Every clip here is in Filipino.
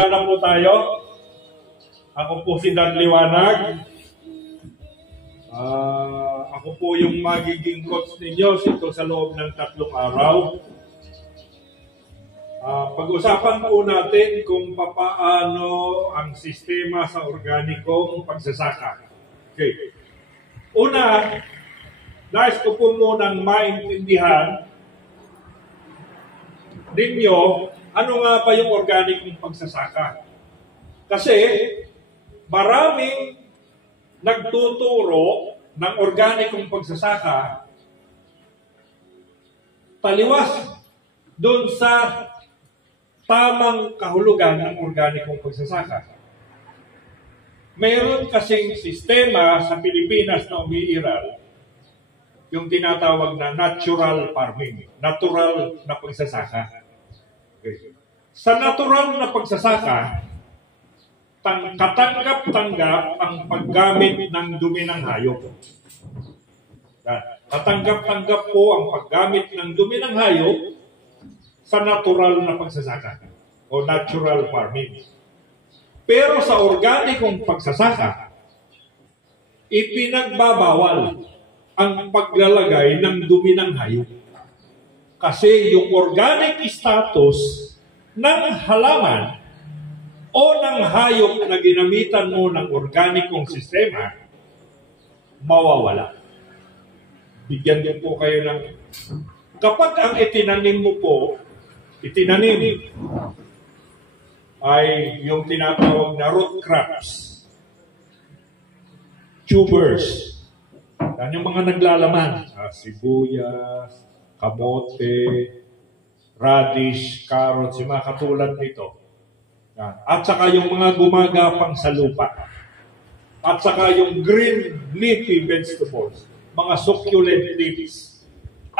Sana po tayo. Ako po si Dan Liwanag. Ako po yung magiging coach ninyo ito sa loob ng 3 araw. Pag-usapan po natin kung paano ang sistema sa organikong pagsasaka. Okay. Una, nais ko po munang maintindihan ninyo ano nga ba yung organikong pagsasaka. Kasi maraming nagtuturo ng organikong pagsasaka taliwas doon sa tamang kahulugan ng organikong pagsasaka. Mayroon kasing sistema sa Pilipinas na umiiral, yung tinatawag na natural farming, natural na pagsasaka. Okay. Sa natural na pagsasaka, katanggap-tanggap ang paggamit ng dumi ng hayop. Katanggap-tanggap po ang paggamit ng dumi ng hayop sa natural na pagsasaka o natural farming. Pero sa organikong pagsasaka, ipinagbabawal ang paglalagay ng dumi ng hayop. Kasi yung organic status ng halaman o ng hayop na ginamitan mo ng organikong sistema, mawawala. Bigyan din po kayo ng... Kapag ang itinanim mo po, ay yung tinatawag na root crops, tubers, yan yung mga naglalaman, sibuyas, kamote, radish, carrots, yung mga katulad nito. At saka yung mga gumagapang sa lupa. At saka yung green leafy vegetables, mga succulent leaves.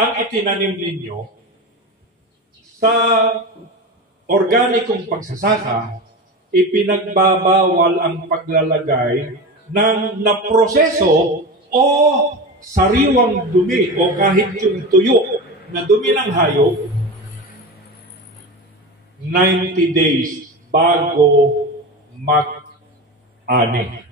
Ang itinanim ninyo sa organikong pagsasaka, ipinagbabawal ang paglalagay ng naproseso o sariwang dumi o kahit yung tuyo na dumi ng hayop 90 days bago mag-ani.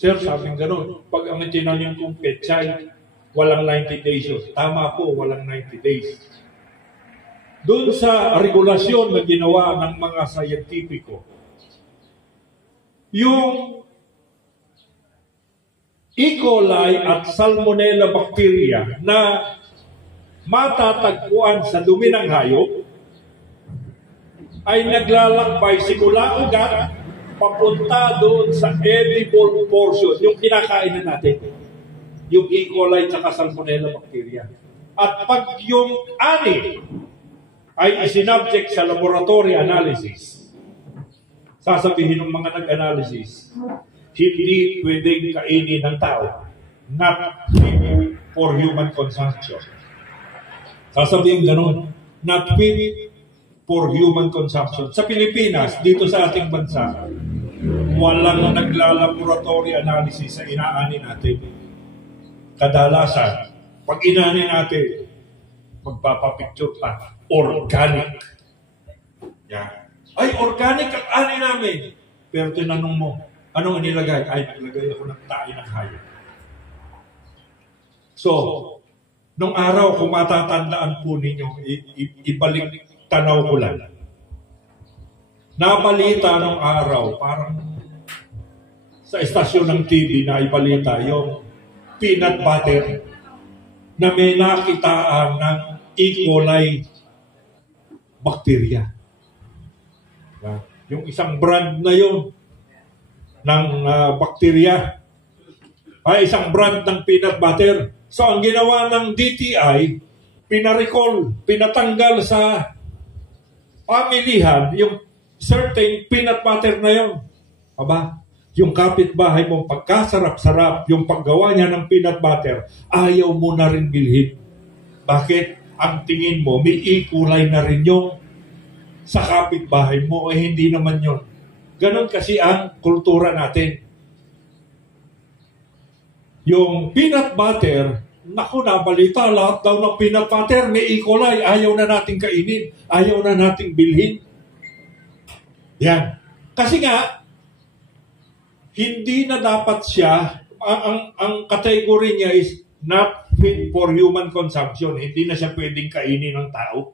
Sir, sabing ganun. Pag ang itinanim kong pechay, walang 90 days yun. Tama po, walang 90 days. Doon sa regulasyon na ginawa ng mga scientifico, yung E. coli at Salmonella bacteria na matatagpuan sa dumi ng hayop ay naglalakbay simula ugat papunta doon sa edible portion, yung kinakain na natin, yung E. coli at Salmonella bacteria. At pag yung ani ay isinubject sa laboratory analysis, sasabihin ng mga nag-analysis, hindi pwedeng kainin ng tao, not for human consumption. Sasabihin ganun, not fit for human consumption. Sa Pilipinas, dito sa ating bansa, walang naglalaboratory analysis sa inaani natin. Kadalasan, pag inaani natin, magpapapicture pa, organic. Yan. Ay, organic ang ani namin. Pero tinanong mo, anong inilagay? Ay, nilagay ako ng tae ng hayop. So, nung araw, kung matatandaan po ninyo, ibalik tanaw ko lang. Nabalita nung araw, parang sa estasyon ng TV na ibalita yung peanut butter na may nakitaan ng E. coli bacteria. Yung isang brand na yun ng bacteria ay isang brand ng peanut butter. So ang ginawa ng DTI, pinarecall, pinatanggal sa pamilihan yung certain peanut butter na yun. Aba, yung kapitbahay mong pagkasarap-sarap, yung paggawa niya ng peanut butter, ayaw mo na rin bilhin. Bakit? Ang tingin mo, may E. coli na rin yung sa kapitbahay mo, hindi naman yun. Ganon kasi ang kultura natin. Yung peanut butter, naku, nabalita, lahat daw ng peanut butter may E. coli, ayaw na nating kainin, ayaw na nating bilhin. Yan. Kasi nga, hindi na dapat siya, ang category niya is not fit for human consumption. Hindi na siya pwedeng kainin ng tao.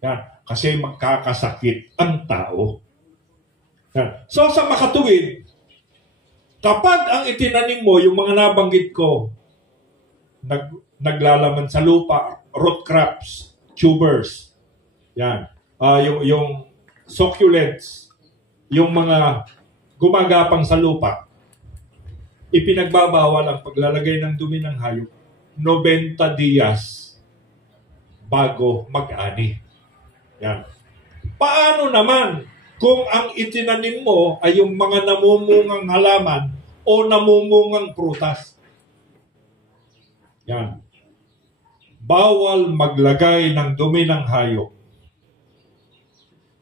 Yan. Kasi magkakasakit ang tao. Yan. So sa makatuwid, kapag ang itinanim mo, yung mga nabanggit ko, naglalaman sa lupa, root crops, tubers, yan. Yung succulents, yung mga gumagapang sa lupa, ipinagbabawal ang paglalagay ng dumi ng hayop 90 dias bago mag-ani. Yan. Paano naman kung ang itinanim mo ay yung mga namumungang halaman o namumungang prutas? Yan. Bawal maglagay ng dumi ng hayop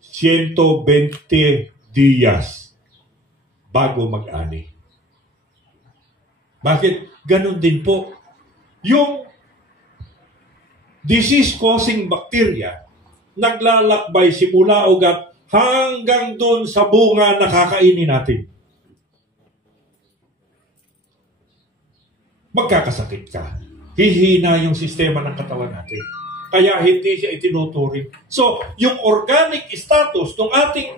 120 dias bago mag-ani. Bakit? Ganon din po. Yung disease-causing bacteria, naglalakbay simula ugat hanggang doon sa bunga na kakainin natin. Magkakasakit ka. Hihina yung sistema ng katawan natin. Kaya hindi siya itinuturing. So, yung organic status ng ating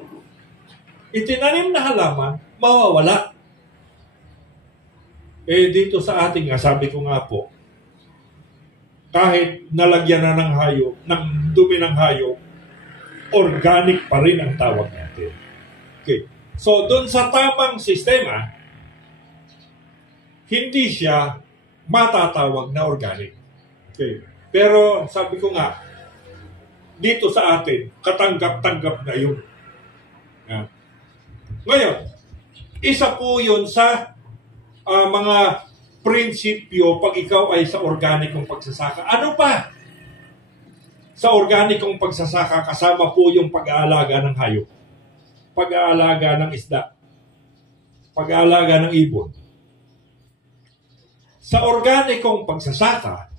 itinanim na halaman, mawawala. Dito sa ating, sabi ko nga po, kahit nalagyan na ng hayop, ng dumi ng hayop, organic pa rin ang tawag natin. Okay. So, doon sa tamang sistema, hindi siya matatawag na organic. Okay. Pero sabi ko nga, dito sa atin, katanggap-tanggap na yun. Yeah. Ngayon, isa po yun sa mga prinsipyo pag ikaw ay sa organikong pagsasaka. Ano pa? Sa organikong pagsasaka, kasama po yung pag-aalaga ng hayop, pag-aalaga ng isda, pag-aalaga ng ibon. Sa organikong pagsasaka,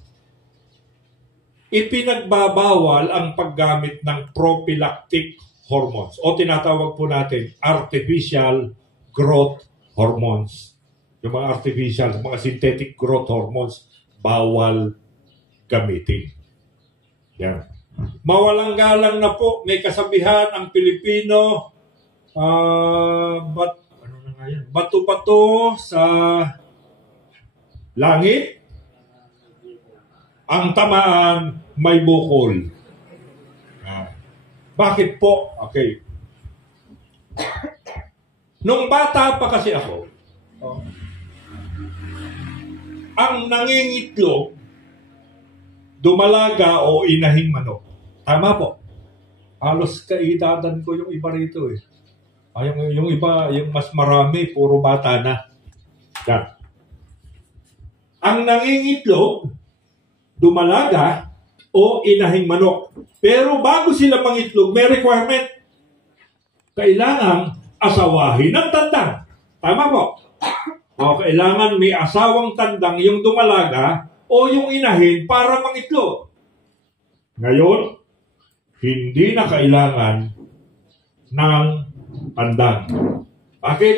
ipinagbabawal ang paggamit ng prophylactic hormones o tinatawag po natin artificial growth hormones. Yung mga artificial, mga synthetic growth hormones, bawal gamitin. Yan. Mawalang galang na po, may kasabihan ang Pilipino, bato-bato sa langit, ang tamaan may bukol. Bakit po? Okay. Nung bata pa kasi ako, ang nangingitlog, dumalaga o inahing manok. Tama po. Halos kaidadan ko yung iba rito eh. Yung iba, yung mas marami, puro bata na. Yan. Ang nangingitlog, dumalaga o inahing manok. Pero bago sila mangitlog, may requirement. Kailangang asawahin ng tandang. Tama po. O kailangan may asawang tandang yung dumalaga o yung inahin para mangitlog. Ngayon, hindi na kailangan ng tandang. Bakit?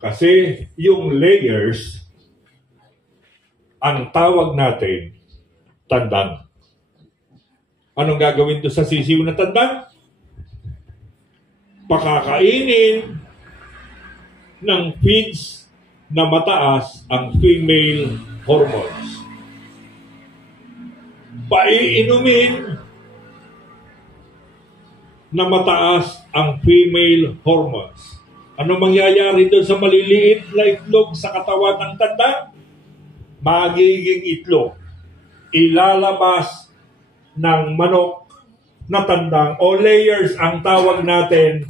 Kasi yung layers, ang tawag natin, tandang. Anong gagawin doon sa sisiw na tandang? Pakakainin ng feeds na mataas ang female hormones. Paiinumin na mataas ang female hormones. Ano mangyayari doon sa maliliit na itlog sa katawan ng tanda? Magiging itlog. Ilalabas ng manok na tandang o layers ang tawag natin,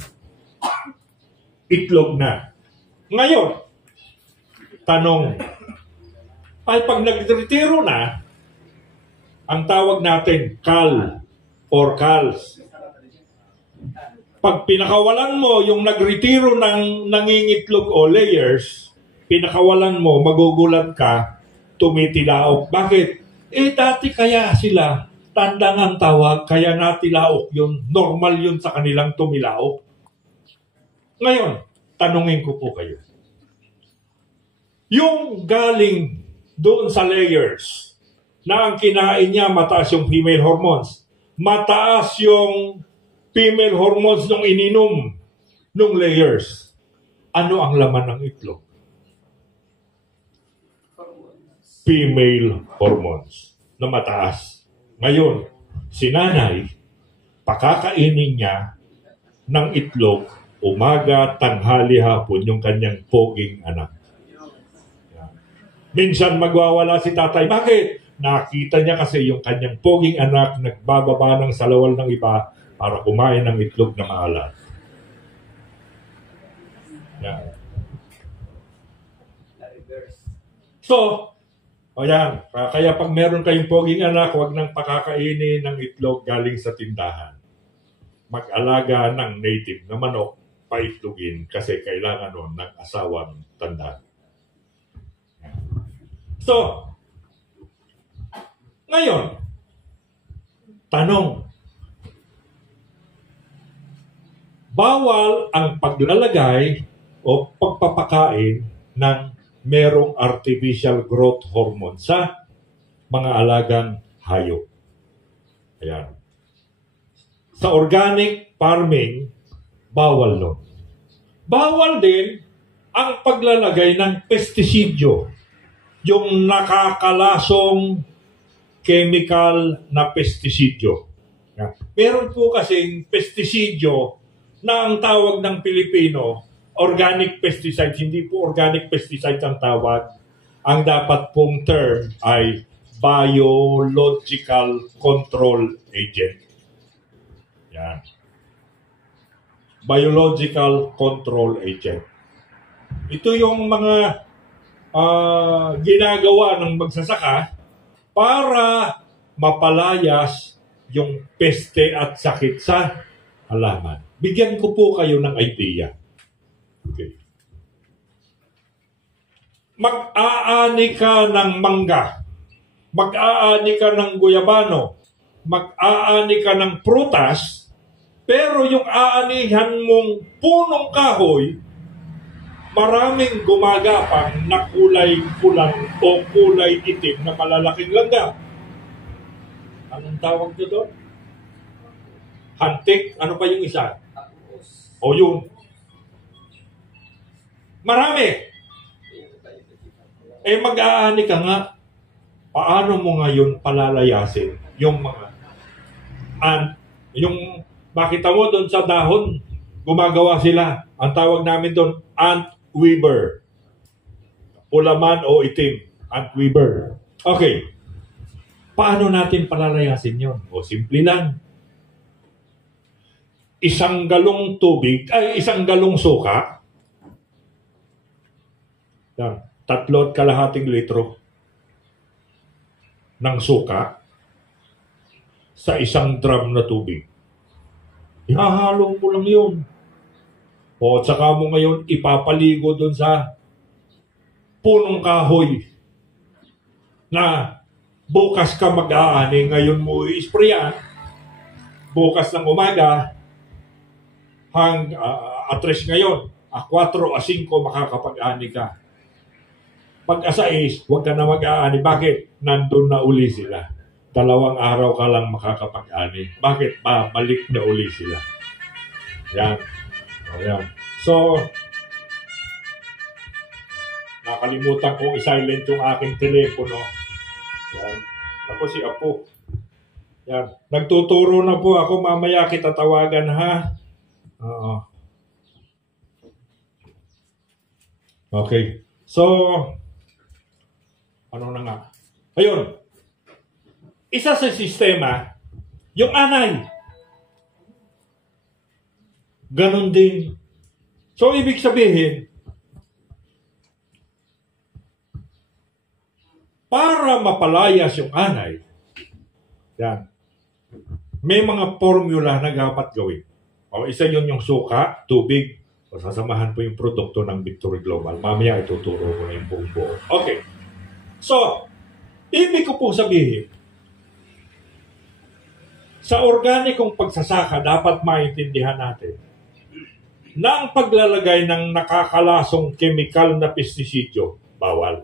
itlog na. Ngayon, tanong, ay pag nagretiro na, ang tawag natin cal or cals. Pag pinakawalan mo yung nagretiro ng nangingitlog o layers, pinakawalan mo, magugulat ka, tumitilaok. Bakit? Dati kaya sila tandang ang tawag, kaya natilaok yun. Normal yun sa kanilang tumilaok. Ngayon, tanungin ko po kayo. Yung galing doon sa layers, na ang kinain niya mataas yung female hormones, mataas yung female hormones nung ininom nung layers. Ano ang laman ng itlog? Female hormones na mataas. Ngayon, si nanay, pakakainin niya ng itlog umaga, tanghali, hapon yung kanyang poging anak. Minsan magwawala si tatay. Bakit? Nakita niya kasi yung kanyang poging anak nagbababa ng salawal ng iba para kumain ng itlog na maalat. Yan. So, ayan, kaya pag meron kayong poging anak, huwag nang pakakainin ng itlog galing sa tindahan. Mag-alaga ng native na manok, paitlogin kasi kailangan nun ng asawang tanda. So, ngayon, tanong, bawal ang paglalagay o pagpapakain ng merong artificial growth hormone sa mga alagang hayop. Ayan. Sa organic farming, bawal no. Bawal din ang paglalagay ng pestisidyo, yung nakakalasong chemical na pestisidyo. Ayan. Meron po kasing pestisidyo na ang tawag ng Pilipino, organic pesticides. Hindi po organic pesticides ang tawag. Ang dapat pong term ay biological control agent. Yan. Biological control agent. Ito yung mga ginagawa ng magsasaka para mapalayas yung peste at sakit sa halaman. Bigyan ko po kayo ng idea. Okay. Mag-aani ka ng mangga, mag-aani ka ng guyabano, mag-aani ka ng prutas, pero yung aanihan mong punong kahoy, maraming gumagapang na kulay pulang o kulay itim na malalaking langga. Anong tawag nyo doon? Hantik? Ano pa yung isa? O yun. Marami. Eh mag-aani ka nga. Paano mo ngayon palalayasin yung mga yung makita mo doon sa dahon, gumagawa sila. Ang tawag namin doon, ant weaver. Pulaman o itim. Ant weaver. Okay. Paano natin palalayasin yon? O simple lang. Isang galong tubig, ay isang galong suka. Yan, 3.5 litro ng suka sa isang drum na tubig. Ihahalo mo lang yun. O tsaka mo ngayon ipapaligo doon sa punong kahoy na bukas ka mag-aani, ngayon mo i-sprayan, bukas ng umaga, at-3 ngayon, 4 o 5 makakapag-ani ka. Pag-asa is, huwag ka na mag-aani. Bakit? Nandun na uli sila. 2 araw ka lang makakapag-ani. Bakit? Balik na uli sila. Yan. O, yan. So, nakalimutan kong i-silent yung aking telepono. Yan. Ako si Apo. Yan. Nagtuturo na po ako. Mamaya kita tawagan, ha? Oo. Okay. So, ano na nga? Ayun. Isa sa sistema, yung anay. Ganon din. So, ibig sabihin, para mapalayas yung anay, yan, may mga formula na dapat gawin. O, isa yun yung suka, tubig, o sasamahan po yung produkto ng Victory Global. Mamaya ituturo ko na yung buong buo. Okay. So, ibig ko po sabihin, Sa organikong pagsasaka, dapat maintindihan natin na ang paglalagay ng nakakalasong chemical na pestisidyo, bawal.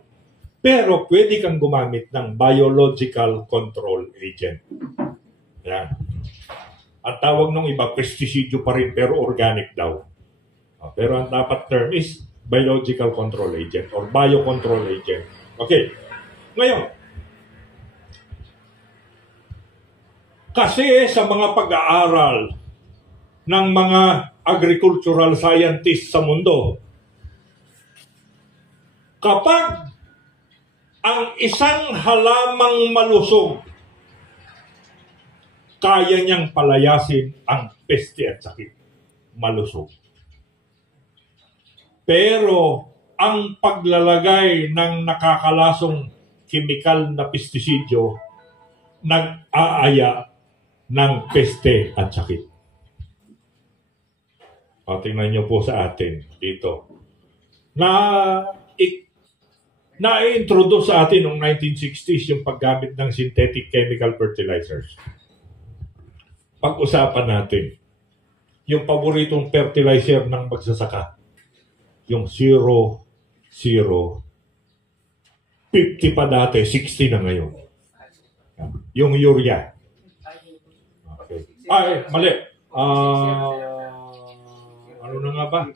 Pero pwede kang gumamit ng biological control agent. Yan. Ang tawag ng iba, pestisidyo pa rin, pero organic daw. Pero ang dapat term is biological control agent or biocontrol agent. Okay. Ngayon, kasi sa mga pag-aaral ng mga agricultural scientists sa mundo, kapag ang isang halamang malusog, kaya niyang palayasin ang peste at sakit. Malusog. Pero ang paglalagay ng nakakalasong chemical na pestisidyo nag-aaya ng peste at sakit. Tingnan niyo po sa atin dito. Na-introduce sa atin noong 1960s yung paggamit ng synthetic chemical fertilizers. Pag-usapan natin yung paboritong fertilizer ng magsasaka. Yung 0, 0, 50 pa dati, 60 na ngayon. Yung urea. Okay. Ay, mali. Ano na nga ba?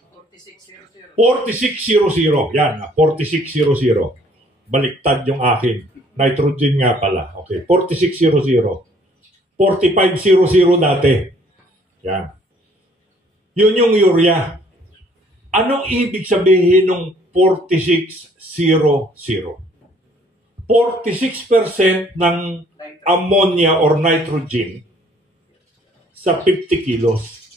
4600. Yan, 4600. Baliktad yung akin. Nitrogen nga pala. Okay, 4600. 4500 dati. Yan. Yun yung urea. Anong ibig sabihin ng 4600? 46% ng ammonia or nitrogen sa 50 kilos.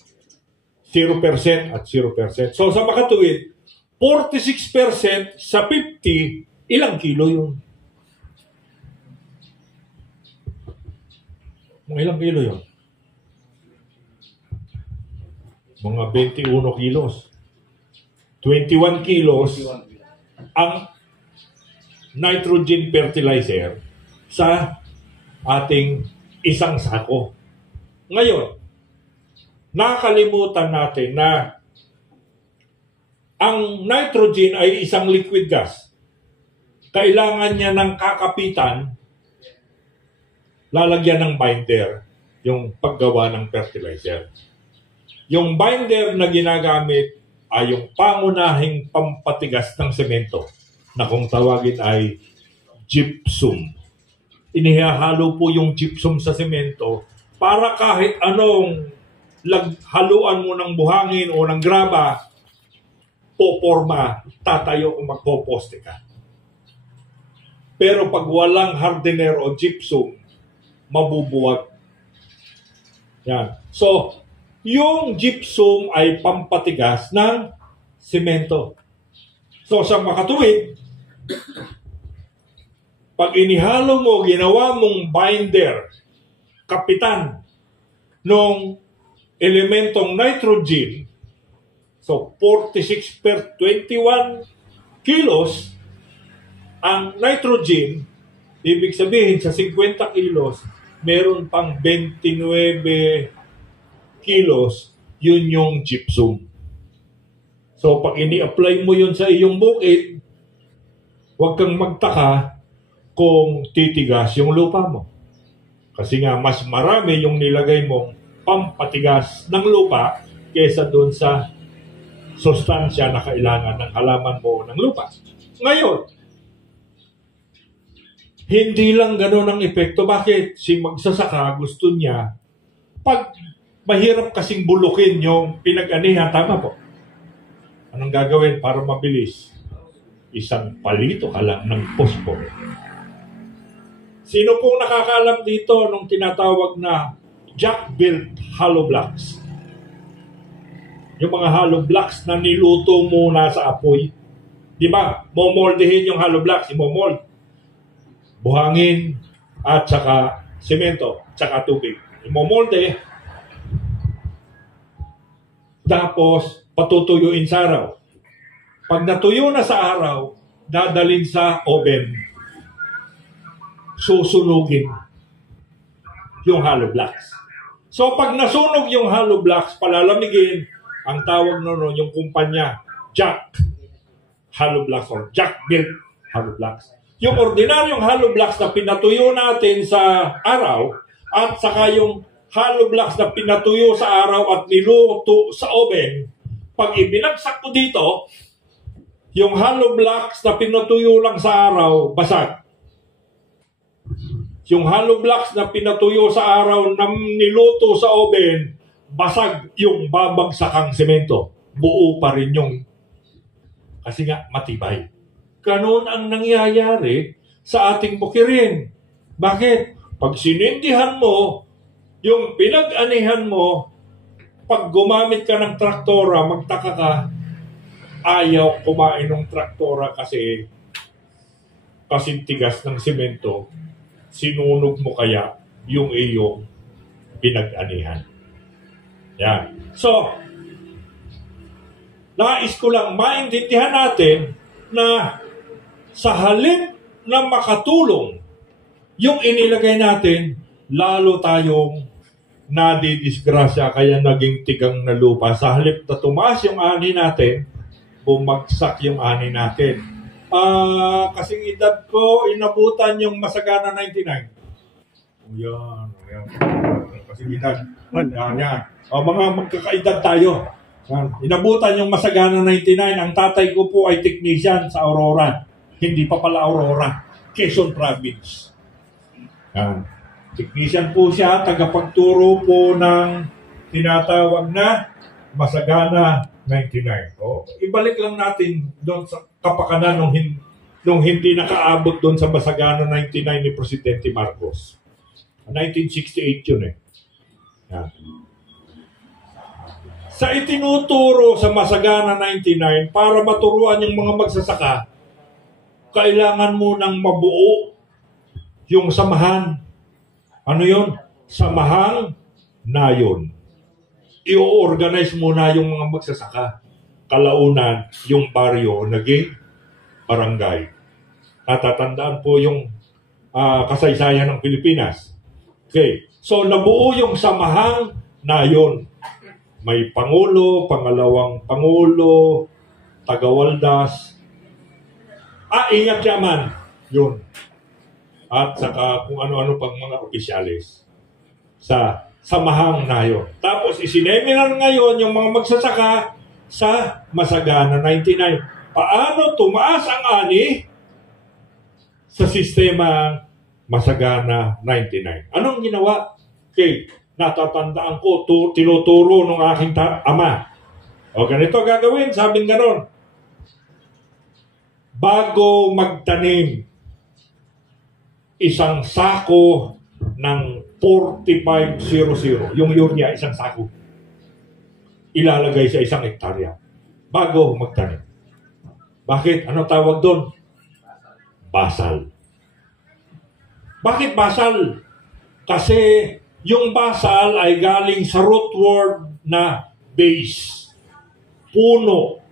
0% at 0%. So sa makatuwid, 46% sa 50, ilang kilo yun? Mga ilang kilo yun? Mga 21 kilos. 21 kilos ang nitrogen fertilizer sa ating isang sako. Ngayon, nakalimutan natin na ang nitrogen ay isang liquid gas. Kailangan niya ng kakapitan, lalagyan ng binder, yung paggawa ng fertilizer. Yung binder na ginagamit ay yung pangunahing pampatigas ng semento na kung tawagin ay gypsum. Inihahalo po yung gypsum sa semento para kahit anong haluan mo ng buhangin o ng graba, poporma, tatayo kung magpoposte ka. Pero pag walang hardener o gypsum, mabubuwag. Yan. So, yung gypsum ay pampatigas ng semento. So, sa makatuwid, pag inihalo mo, ginawa mong binder, kapitan, nung elementong nitrogen, so 46 per 21 kilos, ang nitrogen, ibig sabihin sa 50 kilos, meron pang 29 kilos, yun yung gypsum. So pag ini-apply mo yun sa iyong bukid, huwag kang magtaka kung titigas yung lupa mo. Kasi nga mas marami yung nilagay mong pampatigas ng lupa kesa doon sa sustansya na kailangan ng halaman mo ng lupa. Ngayon, hindi lang ganun ang epekto. Bakit? Si magsasaka gusto niya, pag mahirap kasing bulukin yung pinag-anihan, tama po. Anong gagawin para mabilis? Isang palito ka lang ng phosphor. Sino pong nakakaalam dito nung tinatawag na jack-built hollow blocks? Yung mga hollow blocks na niluto muna sa apoy. Di ba? Momoldehin yung hollow blocks, imomold. Buhangin at saka semento, saka tubig. Imomolde. Tapos, patutuyuin sa araw. Pag natuyo na sa araw, dadalhin sa oven. Susunugin yung hollow blocks. So pag nasunog yung hollow blocks, palalamigin, ang tawag nun yung kumpanya, Jack hollow blocks or Jack built hollow blocks. Yung ordinaryong hollow blocks na pinatuyo natin sa araw at saka yung hollow blocks na pinatuyo sa araw at niluto sa oven, pag ibinagsak mo dito, yung hollow blocks na pinatuyo lang sa araw, basag. Yung hollow blocks na pinatuyo sa araw na niluto sa oven, basag yung babagsakang semento. Buo pa rin yung, kasi nga matibay. Ganon ang nangyayari sa ating bukirin. Bakit? Pag sinindihan mo, yung pinag-anihan mo, pag gumamit ka ng traktora, magtaka ka, ayaw kumain ng traktora kasi tigas ng simento, sinunog mo kaya yung iyong pinag-anihan. Yan. So, nais ko lang maintindihan natin na sa halip na makatulong yung inilagay natin, lalo tayong nadidisgrasya kaya naging tigang na lupa. Sa halip na tumaas yung ani natin, bumagsak yung ani natin. Kasing edad ko, inabutan yung Masagana 99. Yan. Kasing edad. Yan. Mga magkakaedad tayo. Inabutan yung Masagana 99. Ang tatay ko po ay technician sa Aurora. Hindi pa pala Aurora. Quezon Province. Yan. Technician po siya. Tagapagturo po ng tinatawag na Masagana 99. Ibalik lang natin doon sa kapakanan nung hindi nakaabot doon sa Masagana 99 ni Presidente Marcos. 1968 yun eh. Yan. Sa itinuturo sa Masagana 99, para maturuan yung mga magsasaka, kailangan mo nang mabuo yung samahan. Ano yun? Samahang nayon. I-organize muna yung mga magsasaka. Kalaunan, yung baryo, naging barangay. Natatandaan po yung kasaysayan ng Pilipinas. Okay. So, nabuo yung samahang nayon. May Pangulo, Pangalawang Pangulo, Tagawaldas. Ingat yaman. Yun. At saka kung ano-ano pang mga opisyalis sa samahang nayon. Tapos isineminer ngayon yung mga magsasaka sa Masagana 99. Paano tumaas ang ani sa sistema Masagana 99? Anong ginawa? Okay, natatandaan ko, tinuturo ng aking ama. O ganito gagawin, sabing ganon. Bago magtanim, isang sako ng 4500, yung urea, isang sako, ilalagay sa isang hektarya bago magtanim. Bakit? Ano tawag doon? Basal. Bakit basal? Kasi yung basal ay galing sa root word na base. Puno.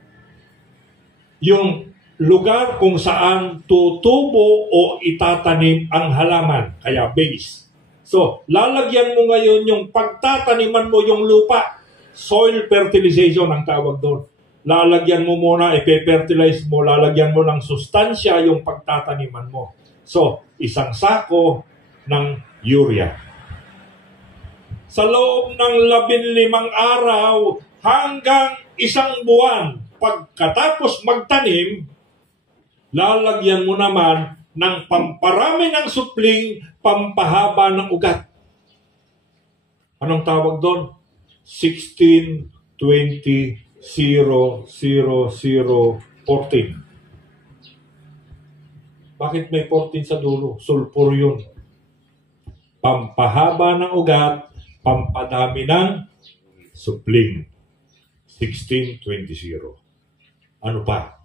Yung lugar kung saan tutubo o itatanim ang halaman. Kaya base. So, lalagyan mo ngayon yung pagtataniman mo yung lupa. Soil fertilization ang tawag doon. Lalagyan mo muna, ipe-fertilize mo, lalagyan mo ng sustansya yung pagtataniman mo. So, isang sako ng urea. Sa loob ng 15 araw hanggang isang buwan, pagkatapos magtanim, lalagyan mo naman ng pamparami ng supling, pampahaba ng ugat. Anong tawag doon? 16, 20, 0, 0, 0, 14. Bakit may 14 sa dulo? Sulfur yun. Pampahaba ng ugat, pampadami ng supling. 16, 20, 0. Ano pa?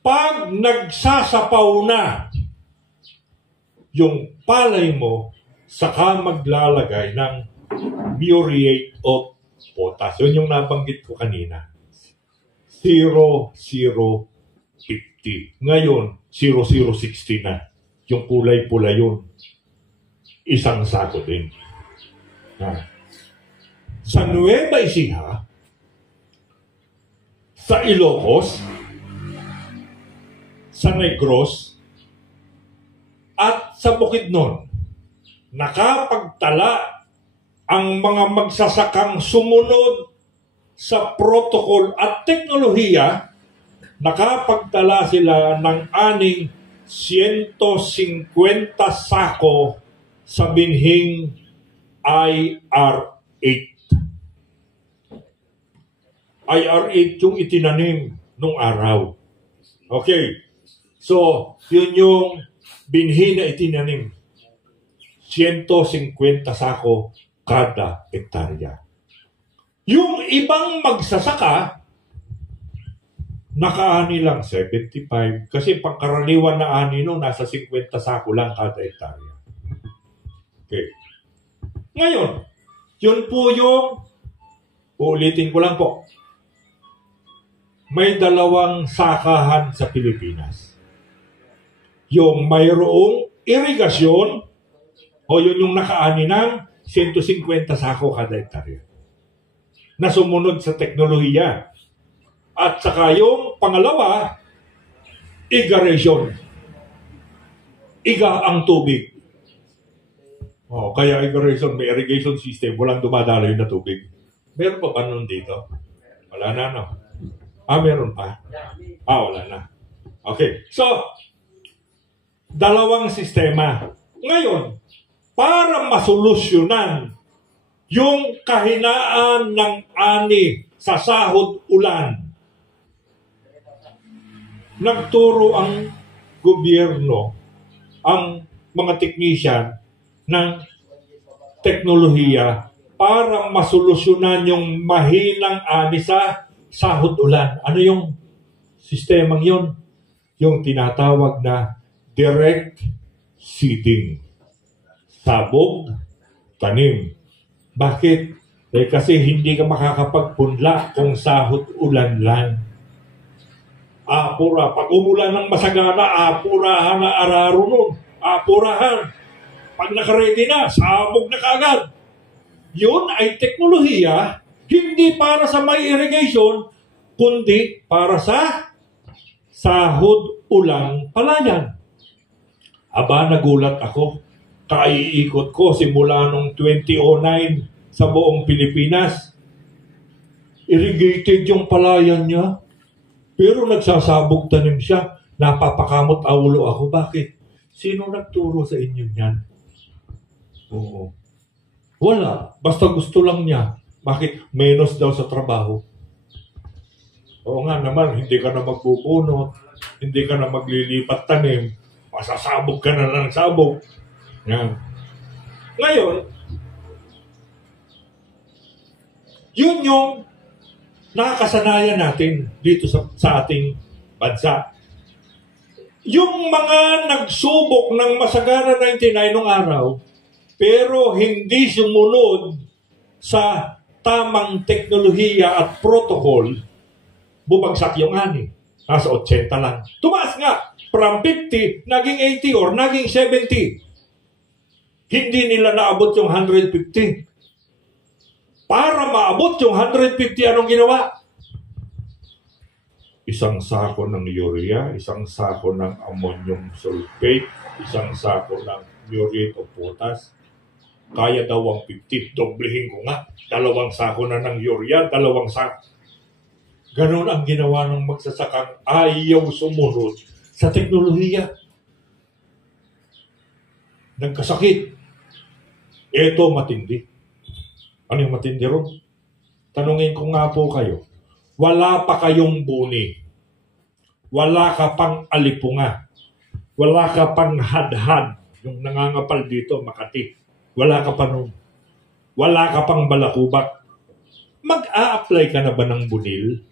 Pag nagsasapaw na yung palay mo, saka maglalagay ng muriate of potash. Yun yung nabanggit ko kanina. 0, 0, 50. Ngayon, 0, 0, 60 na. Yung kulay pula yun. Isang sako din. sa Nueva Ecija, sa Ilocos, sa Negros, at sa Bukidnon, nakapagtala ang mga magsasakang sumunod sa protocol at teknolohiya, nakapagtala sila ng aning 150 sako sa binhing IR8. IR8 yung itinanim nung araw. Okay. So, yun yung binhi na itinanim. 150 sako kada hektarya. Yung ibang magsasaka, nakaani lang 75 kasi pangkaraniwan na ani no, nasa 50 sako lang kada hektarya. Okay. Ngayon, yun po yung, uulitin ko lang po, may dalawang sakahan sa Pilipinas. Yung mayroong irigasyon o yun yung nakaani ng 150 sako kada hektarya na sumunod sa teknolohiya. At saka yung pangalawa, irrigation. Iga ang tubig. Kaya irrigation, may irrigation system, walang dumadaloy na tubig. Meron pa ba nun dito? Wala na, no? Meron pa? Wala na. Okay. So, dalawang sistema. Ngayon, para masolusyonan yung kahinaan ng ani sa sahod ulan, nagturo ang gobyerno, ang mga teknisyan ng teknolohiya para masolusyonan yung mahinang ani sa sahod ulan. Ano yung sistemang yun? Yung tinatawag na direct seeding. Sabog, tanim. Bakit? Kasi hindi ka makakapagpunla kung sahod ulan lang. Pag umulan ng masagana, apurahan na araro nun. Apurahan. Pag nakaredy na, sabog na kaagad. Yun ay teknolohiya, hindi para sa may irrigation, kundi para sa sahod ulang palayan. Nagulat ako. Kaiikot ko simula nung 2009 sa buong Pilipinas. Irrigated yung palayan niya. Pero nagsasabog tanim siya. Napapakamot aulo ako. Bakit? Sino nagturo sa inyo yan? Oo. Wala. Basta gusto lang niya. Bakit? Menos daw sa trabaho. Oo nga naman, hindi ka na magbubunot. Hindi ka na maglilipat tanim. Masasabog ka na lang sabog. Yan. Ngayon, yun yung nakakasanayan natin dito sa ating bansa. Yung mga nagsubok ng Masagana 99 nung araw, pero hindi sumunod sa tamang teknolohiya at protocol, bumagsak yung ani. Nasa 80 lang. Tumaas nga. From 50, naging 80 or naging 70. Hindi nila naabot yung 150. Para maabot yung 150, anong ginawa? Isang sako ng urea, isang sako ng ammonium sulfate, isang sako ng muriate of potash. Kaya daw ang 50. Doblehin ko nga. 2 sako na ng urea, 2 sako. Ganon ang ginawa ng magsasakang ayaw sumunod sa teknolohiya. Nagkasakit. Ito matindi. Ano yung matindi ron? Tanungin ko nga po kayo. Wala pa kayong buni. Wala ka pang alipunga. Wala ka pang hadhad. Yung nangangapal dito, Makati. Wala ka pa nun. Wala ka pang balakubak. Mag-a-apply ka na ba ng bunil?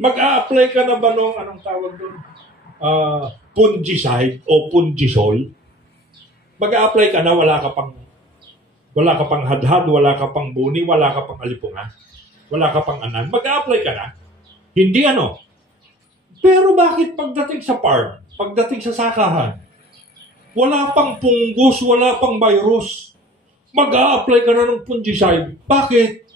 Mag-a-apply ka na ba ng, anong tawag doon? Fungicide o fungisol? Mag-a-apply ka na, wala ka pang hadhad, wala ka pang buni, wala ka pang alipunga, wala ka pang anan. Mag-a-apply ka na. Hindi ano. Pero bakit pagdating sa farm, pagdating sa sakahan, wala pang punggos, wala pang virus, mag-a-apply ka na ng fungicide. Bakit?